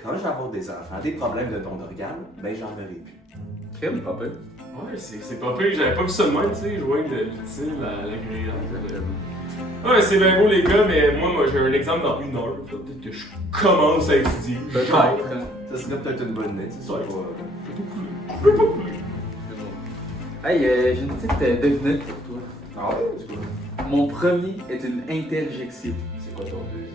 Quand je vais avoir des enfants, des problèmes de don d'organes, ben j'en aurai plus. Crème, pas pire. Ouais, c'est pas pire, j'avais pas vu ça de même, tu sais, joindre l'utile à l'agréable. Ouais, c'est bien beau les gars, mais moi j'ai un examen dans 1 heure. Peut-être que je commence à étudier. Peut-être. Ça serait peut-être une bonne idée, c'est ça. Je peux pas couler. Hey, j'ai une petite devinette pour toi. Ah ouais, c'est quoi? Mon premier est une interjection. C'est quoi ton deuxième?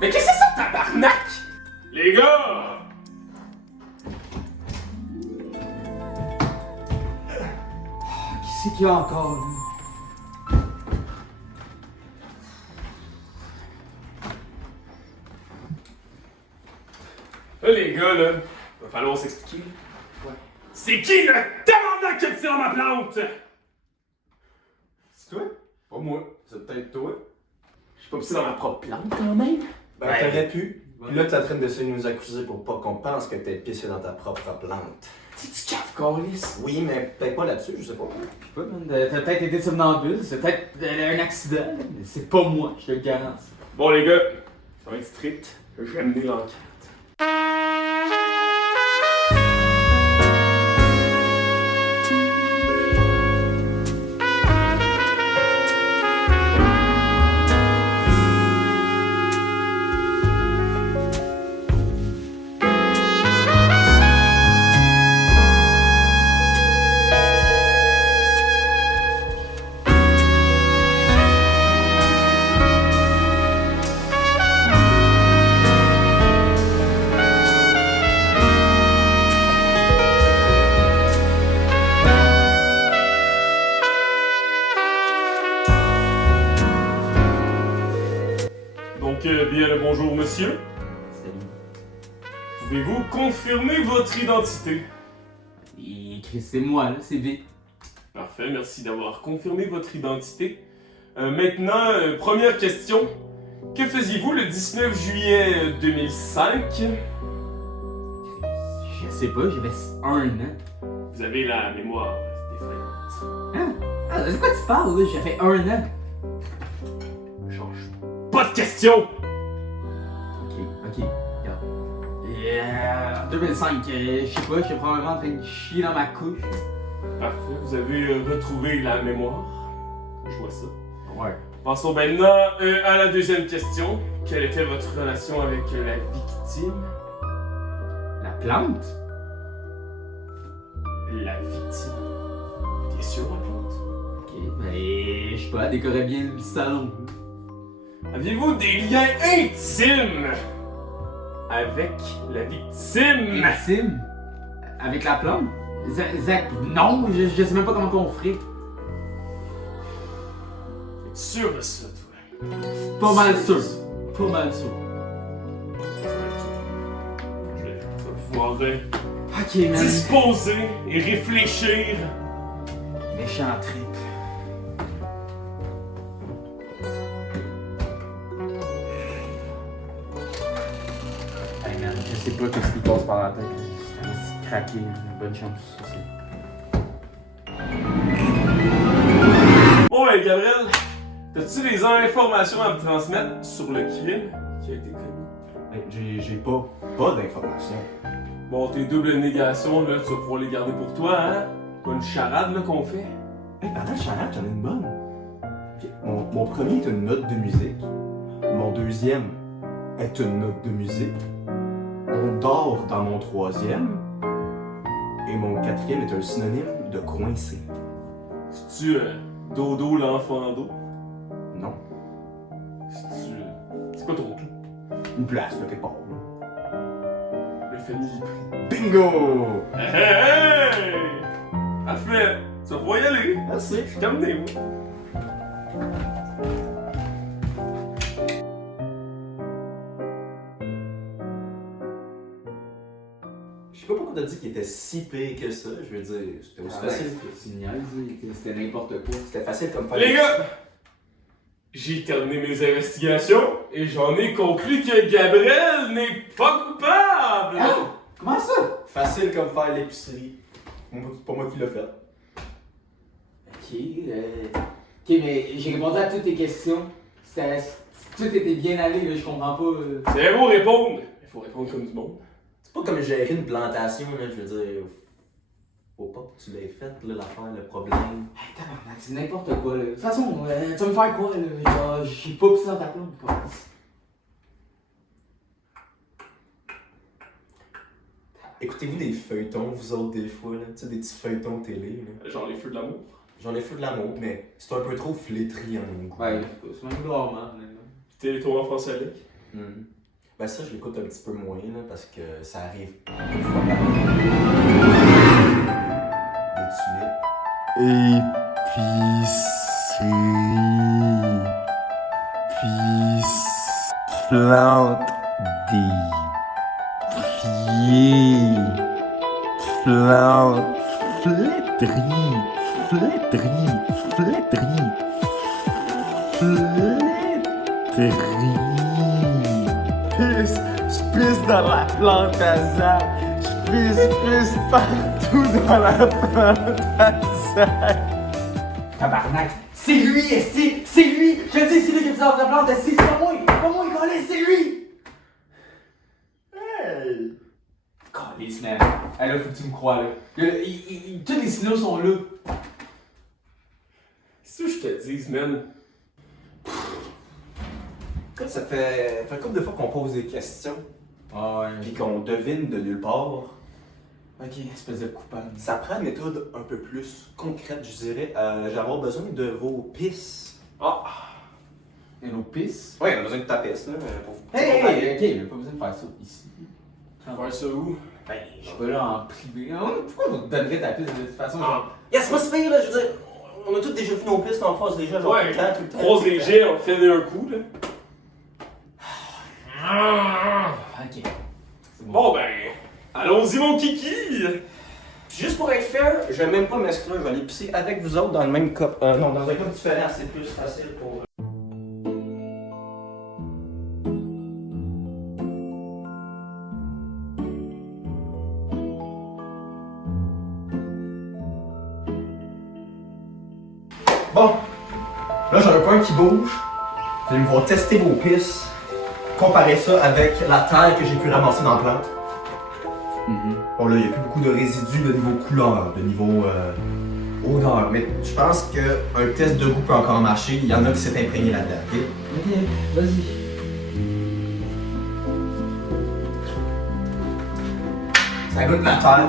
Mais qu'est-ce que c'est ça, tabarnak? Les gars! Qui c'est qu'il y a encore, là? Là, les gars, là, va falloir s'expliquer. Ouais. C'est qui le tabarnak qui a pissé dans ma plante? C'est toi? Pas moi. C'est peut-être toi. J'ai pas pissé dans ma propre plante, quand même. Ben, t'aurais pu. Puis là, t'es en train d'essayer de nous accuser pour pas qu'on pense que t'es pissé dans ta propre plante. C'est du caf, Carlis. Oui, mais peut-être pas là-dessus, je sais pas. Je sais pas, man. T'as peut-être été somnambule, c'est peut-être un accident, mais c'est pas moi, je te le garantis. Bon, les gars, ça va être strict. Je vais amener l'enquête. Donc, bien le bonjour, monsieur. Salut. Pouvez-vous confirmer votre identité? Et Chris, c'est moi, là, c'est vite. Parfait, merci d'avoir confirmé votre identité. Maintenant, première question. Que faisiez-vous le 19 juillet 2005? Je sais pas, j'avais 1 an. Vous avez la mémoire défaillante. Hein? Ah, de quoi tu parles, là? J'avais 1 an. Change pas de question! Ok, regarde. En 2005, je sais pas, j'étais probablement en train de chier dans ma couche. Parfait, vous avez retrouvé la mémoire. Je vois ça. Ouais. Passons maintenant à la deuxième question. Quelle était votre relation avec la victime? La plante? La victime. Bien sûr, la plante. Ok, ben, je sais pas, elle décorait bien le salon. Aviez-vous des liens intimes avec la victime? Maxime? Avec la plante? Zach, non, je sais même pas comment on ferait. T'es sûr de ça, toi? Pas mal sûr. Pas mal sûr. Je vais pouvoir Ok, man. disposer et réfléchir. Méchant trip. Hey man, je sais pas qu'est-ce qui passe par la tête. C'est un petit craqué, bonne chance, ça c'est. Bon, ben, Gabriel, as-tu des informations à me transmettre sur le crime qui a été commis? Hey, j'ai pas d'informations. Bon, tes doubles négations, là, tu vas pouvoir les garder pour toi, hein? Pas une charade, là, qu'on fait? Hey, pendant le charade, j'en ai une bonne. Ok, mon premier est une note de musique. Mon deuxième est une note de musique. Mon On dort dans mon troisième. Et mon quatrième est un synonyme de coincé. C'est-tu Dodo l'enfant d'eau? Non. C'est-tu. C'est quoi ton tout? Une place, là, quelque part. Le famille. Bingo! Hey! Parfait! Tu vas pouvoir y aller! Merci. Je suis terminé, moi. Je sais pas pourquoi t'as dit qu'il était si pire que ça. Je veux dire, c'était aussi facile. C'est niaise, c'était n'importe quoi. C'était facile comme faire. Les gars! J'ai terminé mes investigations et j'en ai conclu que Gabriel n'est pas coupable! Hein? Comment ça? Facile comme faire l'épicerie. C'est pas moi qui l'ai fait. Ok, mais j'ai répondu à toutes tes questions. Tout était bien allé, là, je comprends pas. C'est beau répondre! Il faut répondre comme du monde. C'est pas comme gérer une plantation, là, je veux dire. Faut pas que tu l'aies faite, là, l'affaire, le problème. Hey, tabarnak, c'est n'importe quoi, là. De toute façon, tu vas me faire quoi, là? Genre, j'ai pas poussé dans ta plante, quoi. Écoutez-vous des feuilletons, vous autres, des fois, là? Tu sais, des petits feuilletons télé, là. Genre les feux de l'amour. J'en ai fait de l'amour, mais c'est un peu trop flétri en mon goût. Ouais, c'est même rarement, honnêtement. Télétour en France Soleil. Ben ça, je l'écoute un petit peu moins, là, parce que ça arrive une fois par an. Des tulipes. Épicerie. Puis plante des pieds. Plante flétrie. Pisse, je pisse dans la plante à Zach. Je pisse partout dans la plante à Zach. Tabarnak, c'est lui, c'est lui! Je te dis, c'est lui qui a fait dans ta plante, c'est pas moi, c'est lui! Hey! Calisse, man. Hey, là, faut que tu me crois, là. Tous les signaux sont là. C'est ça que je te dis, man. Écoute, ça fait une couple de fois qu'on pose des questions, Ah ouais. puis qu'on devine de nulle part. Ok, espèce de coupable. Ça prend une méthode un peu plus concrète, je dirais. J'ai avoir besoin de vos pistes. Ah! Et nos pistes? Ouais, on a besoin de ta piste, là, pour vous. Hey, ok, il a pas besoin de faire ça ici. Faire ça où? Ben, je suis pas là en privé. Pourquoi vous donnerez ta piste de toute façon? Genre... Yeah, c'est pas si pire, là, je veux dire. On a tous déjà vu nos pistes en face déjà, genre Ouais, tout le temps, tout le temps. croise les jets, on fait d'un coup, là. Ok. C'est bon. Bon ben, allons-y mon kiki! Juste pour être fair, je vais même pas m'exclure, je vais aller pisser avec vous autres dans le même cup. Non, dans un cup différent, c'est plus facile pour. Bon, là j'en ai pas un qui bouge. Vous allez me voir tester vos pistes, comparer ça avec la terre que j'ai pu ramasser dans la plante. Bon là, il n'y a plus beaucoup de résidus de niveau couleur, de niveau odeur, mais je pense qu'un test de goût peut encore marcher. Il y en a qui s'est imprégné là-dedans, ok? Ok, vas-y. Ça goûte la terre.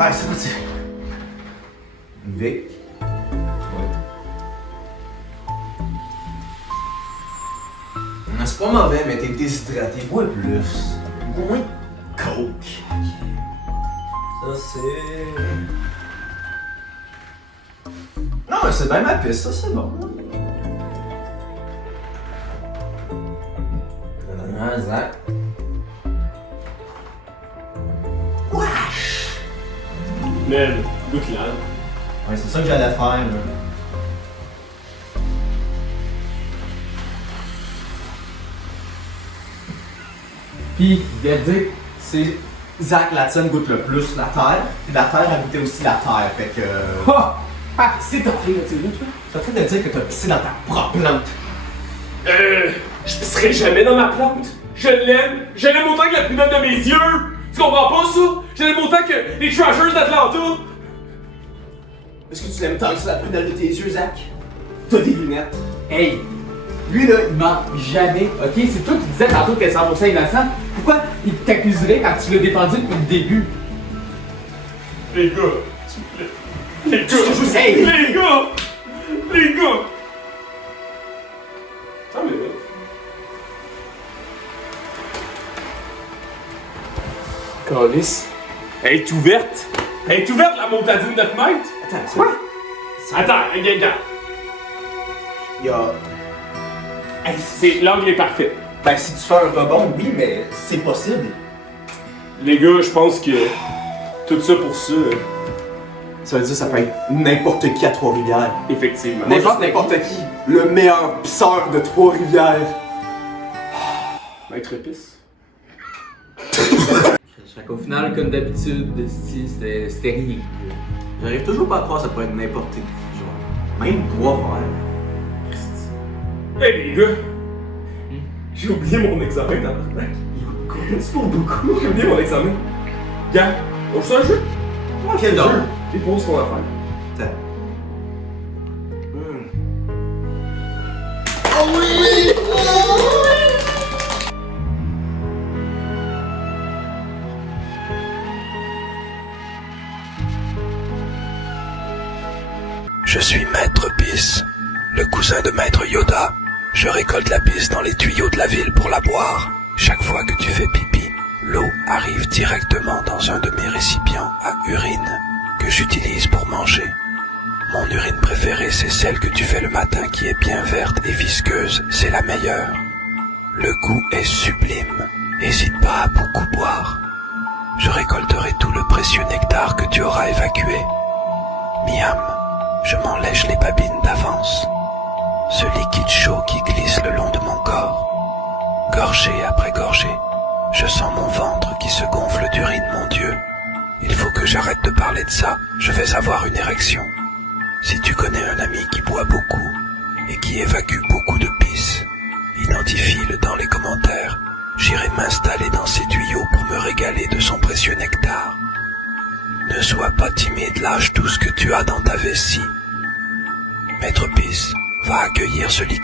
Ah, c'est parti. Vic. C'est pas mauvais, mais t'es déshydraté. Bois plus. Bois Coke. Ça, c'est. Non, mais c'est bien ma piste, ça, c'est bon. Zach. Wesh! Man, goûte là. Ouais, c'est ça que j'allais faire, là. Puis, je vais te dire, c'est Zach, la tienne goûte le plus la terre, puis la terre a goûté aussi la terre, fait que. Ah, c'est ta fille, tu sais, tu Ça fait de dire que t'as pissé dans ta propre plante. Je pisserai jamais dans ma plante. Je l'aime autant que la plus belle de mes yeux. Tu comprends pas ça? Je l'aime autant que les Trashers d'Atlanta. Est-ce que tu l'aimes tant que ça, la prunelle de tes yeux, Zach? T'as des lunettes. Hey, Lui, là, Il ment jamais, ok? C'est toi qui disais tantôt que 100% innocent. Pourquoi il t'accuserait quand tu l'as défendu depuis le début? Les gars, s'il vous plaît. Les gars! Hey! Les gars! Les gars! Ah, mais là. Calice. Elle est ouverte! Elle est ouverte, la montadine de 9 mètres! Attends, Quoi? Attends, regarde. Il y a. Hey, L'angle est parfait. Ben, si tu fais un rebond, oui, mais c'est possible. Les gars, je pense que tout ça pour ça, Ça veut dire que ça peut être n'importe qui à Trois-Rivières. effectivement. N'importe qui. Le meilleur pisseur de Trois-Rivières. Maître épice. Fait qu'au final, comme d'habitude, c'était rien. J'arrive toujours pas à croire que ça peut être n'importe qui. Genre, même Trois-Rivières. Hey les gars! J'ai oublié mon examen dans le C'est pour beaucoup. J'ai oublié mon examen. Gars, on joue un jeu? Quel jeu? jeu? Et pose ton affaire. Attends. Je suis Maître Pisse, le cousin de Maître Yoda. Je récolte la pisse dans les tuyaux de la ville pour la boire. Chaque fois que tu fais pipi, l'eau arrive directement dans un de mes récipients à urine que j'utilise pour manger. Mon urine préférée, c'est celle que tu fais le matin qui est bien verte et visqueuse, c'est la meilleure. Le goût est sublime. N'hésite pas à beaucoup boire. Je récolterai tout le précieux nectar que tu auras évacué. Miam, je m'en lèche les babines d'avance. Ce liquide chaud qui glisse le long de mon corps. Gorgée après gorgée, je sens mon ventre qui se gonfle d'urine, mon Dieu. Il faut que j'arrête de parler de ça, je vais avoir une érection. Si tu connais un ami qui boit beaucoup et qui évacue beaucoup de pisse, identifie-le dans les commentaires. J'irai m'installer dans ses tuyaux pour me régaler de son précieux nectar. Ne sois pas timide, lâche tout ce que tu as dans ta vessie. Maître Pisse va accueillir ce liquide.